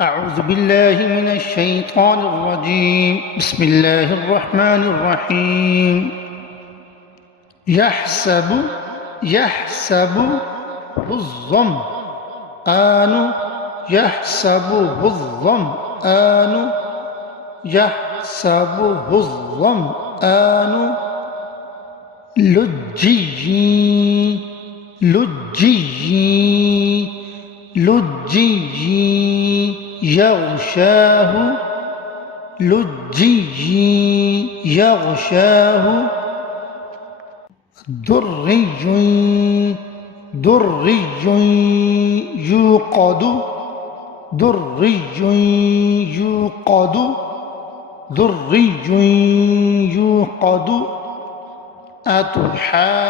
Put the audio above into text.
أعوذ بالله من الشيطان الرجيم. بسم الله الرحمن الرحيم. يحسب الظمآن يحسبه الظمآن لجي يغشاه دري يوقد أتحاجوني